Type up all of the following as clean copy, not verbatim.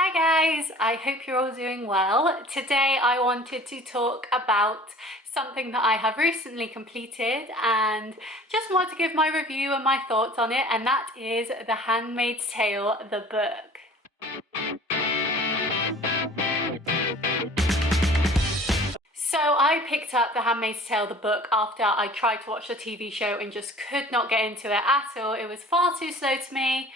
Hi guys, I hope you're all doing well. Today I wanted to talk about something that I have recently completed and just want to give my review and my thoughts on it, and that is The Handmaid's Tale, the book. So I picked up The Handmaid's Tale, the book, after I tried to watch the TV show and just could not get into it at all. It was far too slow to me.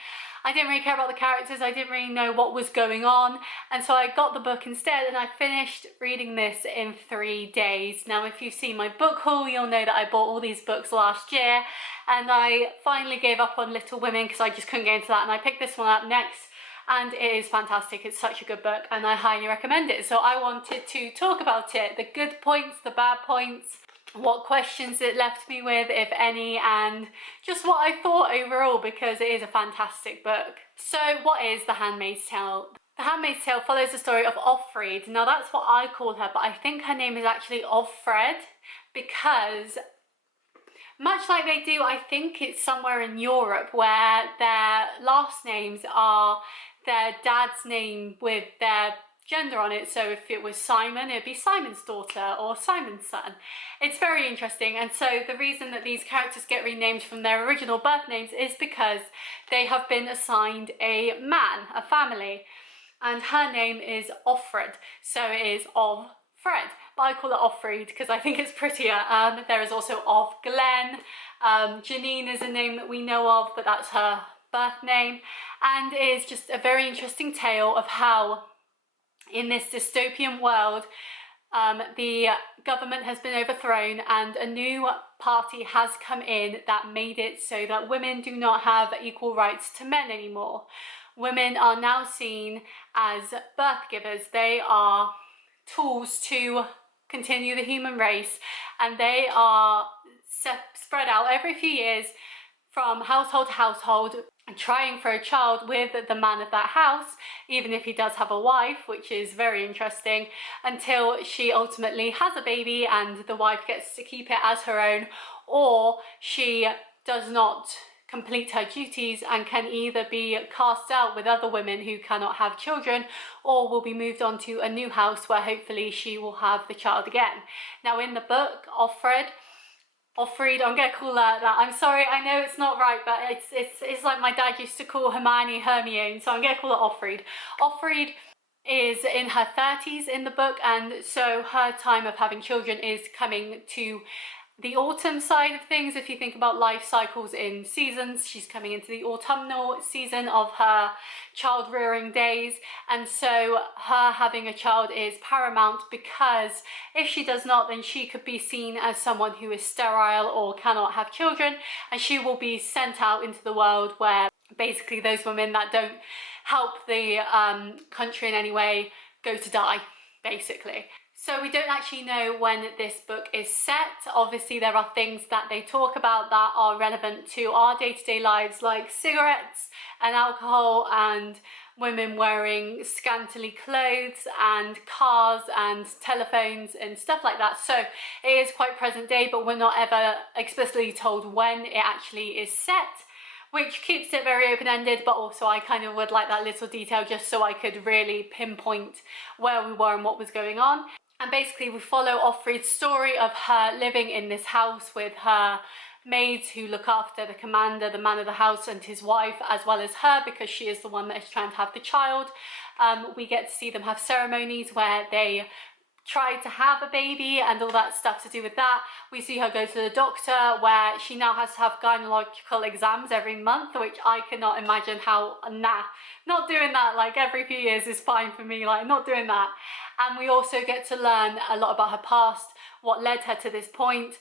I didn't really care about the characters, I didn't really know what was going on, and so I got the book instead, and I finished reading this in 3 days. Now, if you've seen my book haul, you'll know that I bought all these books last year, and I finally gave up on Little Women because I just couldn't get into that, and I picked this one up next, and it is fantastic. It's such a good book, and I highly recommend it. So I wanted to talk about it, the good points, the bad points, what questions it left me with, if any, and just what I thought overall, because it is a fantastic book. So what is The Handmaid's Tale? The Handmaid's Tale follows the story of Offred. Now that's what I call her, but I think her name is actually Offred, because much like they do, I think it's somewhere in Europe where their last names are their dad's name with their gender on it. So if it was Simon, it'd be Simon's daughter or Simon's son. It's very interesting, and so the reason that these characters get renamed from their original birth names is because they have been assigned a man, a family, and her name is Offred, so it is of Fred, but I call it Offred because I think it's prettier. There is also of Glenn. Janine is a name that we know of, but that's her birth name, and it is just a very interesting tale of how in this dystopian world the government has been overthrown and a new party has come in that made it so that women do not have equal rights to men anymore. Women are now seen as birth givers. They are tools to continue the human race, and they are spread out every few years from household to household, trying for a child with the man of that house, even if he does have a wife, which is very interesting, until she ultimately has a baby and the wife gets to keep it as her own, or she does not complete her duties and can either be cast out with other women who cannot have children, or will be moved on to a new house where hopefully she will have the child again. Now in the book, Offred, I'm gonna call her that. I'm sorry, I know it's not right, but it's like my dad used to call Hermione Hermione, so I'm gonna call her Offred. Offred is in her 30s in the book, and so her time of having children is coming to the autumn side of things. If you think about life cycles in seasons, she's coming into the autumnal season of her child rearing days, and so her having a child is paramount, because if she does not, then she could be seen as someone who is sterile or cannot have children, and she will be sent out into the world where basically those women that don't help the country in any way go to die, basically. So we don't actually know when this book is set. Obviously there are things that they talk about that are relevant to our day-to-day lives, like cigarettes and alcohol and women wearing scantily clothes and cars and telephones and stuff like that. So it is quite present day, but we're not ever explicitly told when it actually is set, which keeps it very open-ended, but also I kind of would like that little detail just so I could really pinpoint where we were and what was going on. And basically we follow Offred's story of her living in this house with her maids who look after the commander, the man of the house, and his wife, as well as her, because she is the one that is trying to have the child. We get to see them have ceremonies where they try to have a baby and all that stuff to do with that. We see her go to the doctor, where she now has to have gynecological exams every month, which I cannot imagine how, not doing that like every few years is fine for me, like not doing that. And we also get to learn a lot about her past, what led her to this point,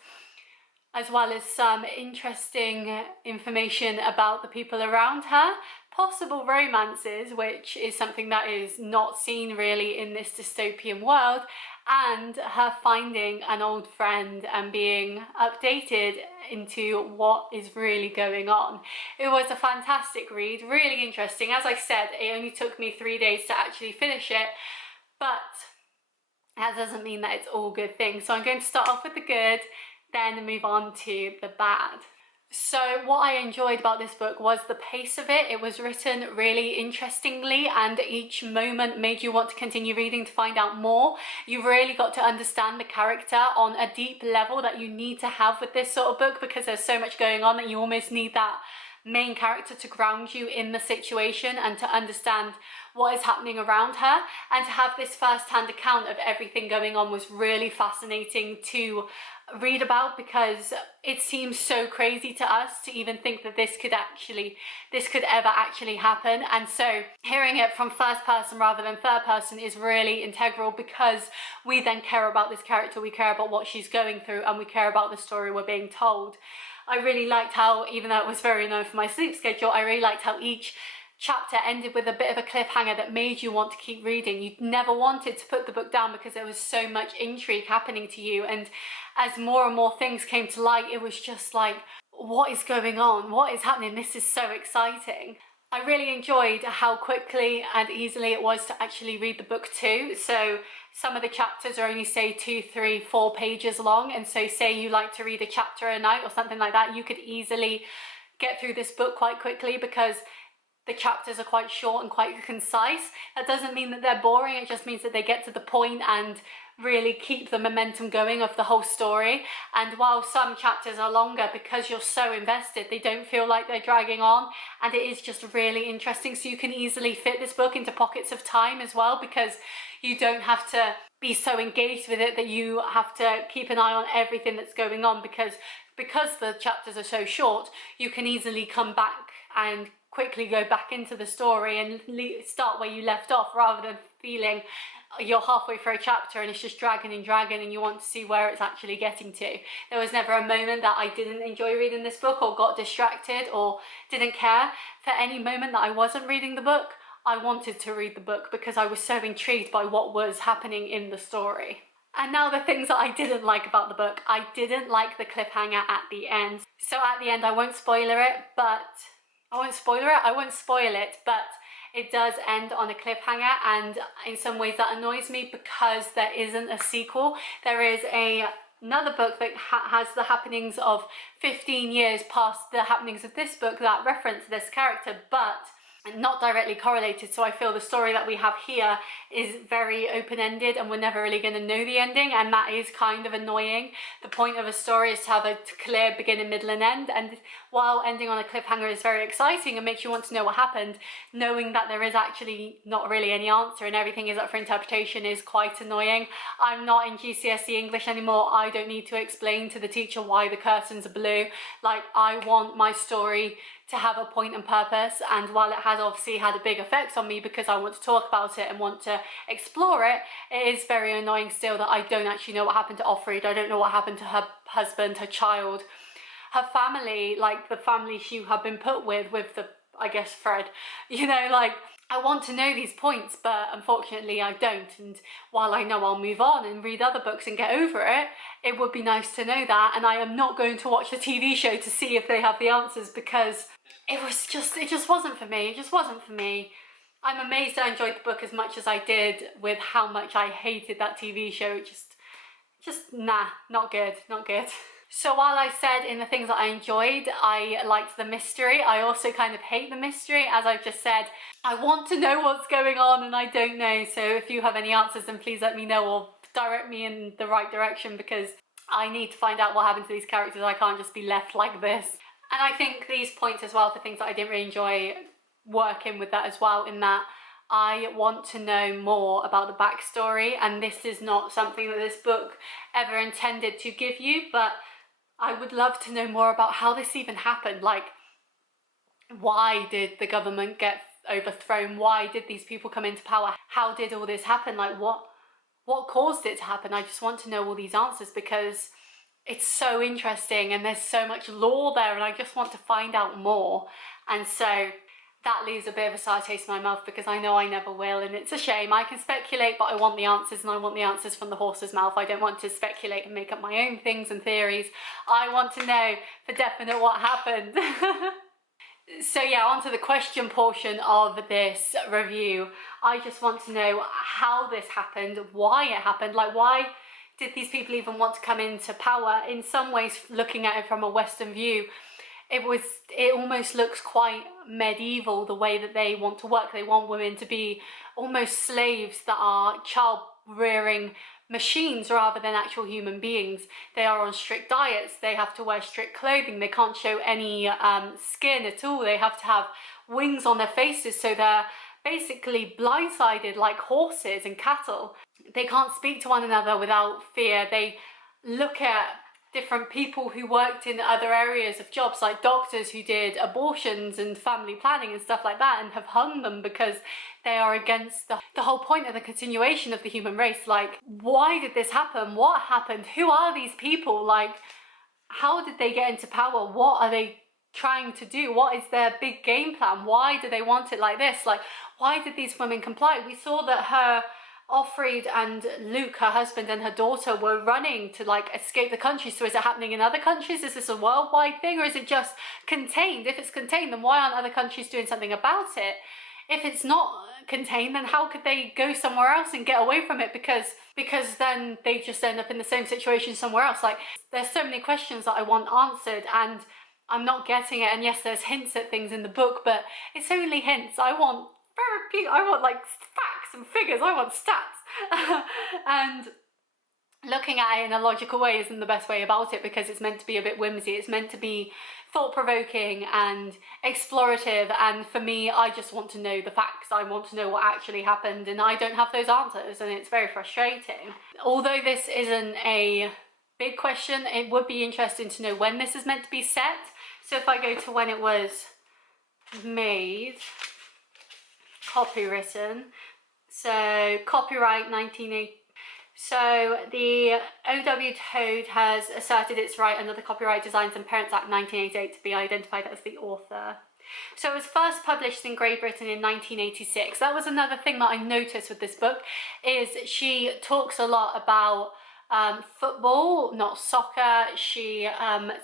as well as some interesting information about the people around her, possible romances, which is something that is not seen really in this dystopian world, and her finding an old friend and being updated into what is really going on. It was a fantastic read, really interesting. As I said, it only took me 3 days to actually finish it, but that doesn't mean that it's all good things. So I'm going to start off with the good, then move on to the bad. So what I enjoyed about this book was the pace of it. It was written really interestingly, and each moment made you want to continue reading to find out more. You really got to understand the character on a deep level that you need to have with this sort of book, because there's so much going on that you almost need that main character to ground you in the situation and to understand what is happening around her. And to have this first-hand account of everything going on was really fascinating to read about, because it seems so crazy to us to even think that this could ever actually happen. And so hearing it from first person rather than third person is really integral, because we then care about this character, we care about what she's going through, and we care about the story we're being told. I really liked how, even though it was very annoying for my sleep schedule, I really liked how each chapter ended with a bit of a cliffhanger that made you want to keep reading. You never wanted to put the book down because there was so much intrigue happening to you, and as more and more things came to light, it was just like, what is going on? What is happening? This is so exciting. I really enjoyed how quickly and easily it was to actually read the book too. So some of the chapters are only, say, 2, 3, 4 pages long, and so say you like to read a chapter a night or something like that, you could easily get through this book quite quickly because the chapters are quite short and quite concise. That doesn't mean that they're boring, it just means that they get to the point and really keep the momentum going of the whole story. And while some chapters are longer, because you're so invested, they don't feel like they're dragging on, and it is just really interesting. So you can easily fit this book into pockets of time as well, because you don't have to be so engaged with it that you have to keep an eye on everything that's going on, because the chapters are so short, you can easily come back and quickly go back into the story and start where you left off, rather than feeling you're halfway through a chapter and it's just dragging and dragging and you want to see where it's actually getting to. There was never a moment that I didn't enjoy reading this book or got distracted or didn't care. For any moment that I wasn't reading the book, I wanted to read the book because I was so intrigued by what was happening in the story. And now the things that I didn't like about the book. I didn't like the cliffhanger at the end. So at the end, I won't spoil it, but it does end on a cliffhanger, and in some ways that annoys me because there isn't a sequel. There is another book that has the happenings of 15 years past the happenings of this book that reference this character, but not directly correlated. So I feel the story that we have here is very open-ended and we're never really going to know the ending, and that is kind of annoying. The point of a story is to have a clear beginning, middle and end, and while ending on a cliffhanger is very exciting and makes you want to know what happened, knowing that there is actually not really any answer and everything is up for interpretation is quite annoying. I'm not in GCSE English anymore. I don't need to explain to the teacher why the curtains are blue. Like, I want my story to have a point and purpose, and while it has obviously had a big effect on me because I want to talk about it and want to explore it, it is very annoying still that I don't actually know what happened to Offred. I don't know what happened to her husband, her child, her family, like the family she had been put with the, I guess, Fred. You know, like, I want to know these points, but unfortunately I don't. And while I know I'll move on and read other books and get over it, it would be nice to know that. And I am not going to watch the TV show to see if they have the answers, because it just wasn't for me. It just wasn't for me. I'm amazed I enjoyed the book as much as I did with how much I hated that TV show. Just nah, not good, not good. So while I said in the things that I enjoyed, I liked the mystery, I also kind of hate the mystery. As I've just said, I want to know what's going on and I don't know. So if you have any answers, then please let me know or direct me in the right direction, because I need to find out what happened to these characters. I can't just be left like this. And I think these points as well for things that I didn't really enjoy work in with that as well, in that I want to know more about the backstory, and this is not something that this book ever intended to give you, but I would love to know more about how this even happened. Like, why did the government get overthrown? Why did these people come into power? How did all this happen? Like, what caused it to happen? I just want to know all these answers because it's so interesting and there's so much lore there, and I just want to find out more. And so that leaves a bit of a sour taste in my mouth because I know I never will, and it's a shame. I can speculate, but I want the answers, and I want the answers from the horse's mouth. I don't want to speculate and make up my own things and theories. I want to know for definite what happened. So yeah, on to the question portion of this review. I just want to know how this happened, why it happened. Like, why did these people even want to come into power? In some ways, looking at it from a Western view, it almost looks quite medieval, the way that they want to work. They want women to be almost slaves that are child rearing machines rather than actual human beings. They are on strict diets, they have to wear strict clothing, they can't show any skin at all, they have to have wings on their faces, so they're basically blindsided like horses and cattle. They can't speak to one another without fear. They look at different people who worked in other areas of jobs, like doctors who did abortions and family planning and stuff like that, and have hung them because they are against the whole point of the continuation of the human race. Like, why did this happen? What happened? Who are these people? Like, how did they get into power? What are they trying to do? What is their big game plan? Why do they want it like this? Like, why did these women comply? We saw that Offred and Luke, her husband, and her daughter were running to like escape the country. So is it happening in other countries? Is this a worldwide thing, or is it just contained? If it's contained, then why aren't other countries doing something about it? If it's not contained, then how could they go somewhere else and get away from it? Because then they just end up in the same situation somewhere else. Like, there's so many questions that I want answered, and I'm not getting it. And yes, there's hints at things in the book, but it's only hints. I want like facts and figures, I want stats. And looking at it in a logical way isn't the best way about it, because it's meant to be a bit whimsy, it's meant to be thought-provoking and explorative, and for me, I just want to know the facts. I want to know what actually happened, and I don't have those answers, and it's very frustrating. Although this isn't a big question, it would be interesting to know when this is meant to be set. So if I go to when it was made, copywritten, so copyright 1980. So the OW Toad has asserted its right under the Copyright Designs and Parents Act 1988 to be identified as the author. So it was first published in Great Britain in 1986. That was another thing that I noticed with this book, is she talks a lot about football, not soccer. She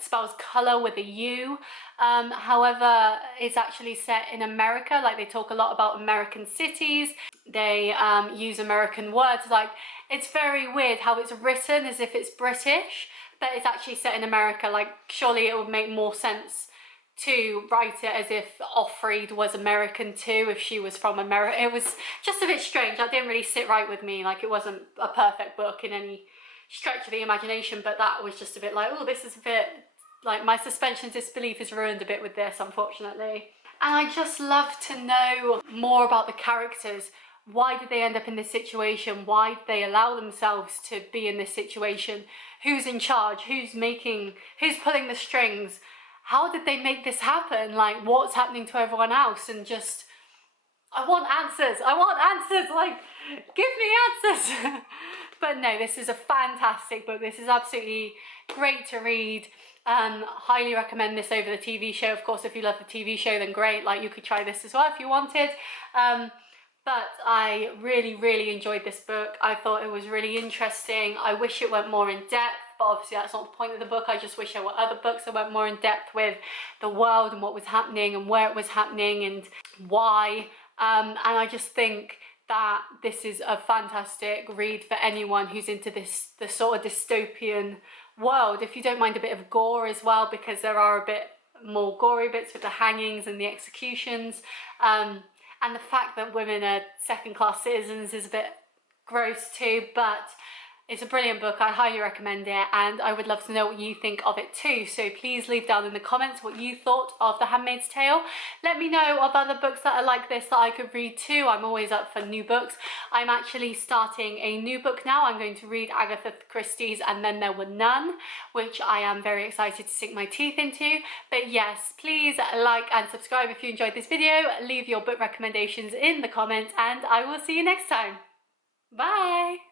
spells colour with a U. However, it's actually set in America. Like, they talk a lot about American cities. They use American words. Like, it's very weird how it's written as if it's British, but it's actually set in America. Like, surely it would make more sense to write it as if Offred was American too, if she was from America. It was just a bit strange. That didn't really sit right with me. Like, it wasn't a perfect book in any stretch of the imagination, but that was just a bit like, oh, this is a bit like, my suspension of disbelief is ruined a bit with this, unfortunately. And I just love to know more about the characters. Why did they end up in this situation? Why did they allow themselves to be in this situation? Who's in charge? Who's pulling the strings? How did they make this happen? Like, what's happening to everyone else? And just, I want answers. I want answers. Like, give me answers. But no, this is a fantastic book. This is absolutely great to read. Highly recommend this over the TV show. Of course, if you love the TV show, then great. Like, you could try this as well if you wanted. But I really, really enjoyed this book. I thought it was really interesting. I wish it went more in depth, but obviously that's not the point of the book. I just wish there were other books that went more in depth with the world and what was happening and where it was happening and why. And I just think that this is a fantastic read for anyone who's into the sort of dystopian world. If you don't mind a bit of gore as well, because there are a bit more gory bits with the hangings and the executions. And the fact that women are second-class citizens is a bit gross too, but it's a brilliant book. I highly recommend it, and I would love to know what you think of it too. So please leave down in the comments what you thought of The Handmaid's Tale. Let me know of other books that are like this that I could read too. I'm always up for new books. I'm actually starting a new book now. I'm going to read Agatha Christie's And Then There Were None, which I am very excited to sink my teeth into. But yes, please like and subscribe if you enjoyed this video. Leave your book recommendations in the comments, and I will see you next time. Bye!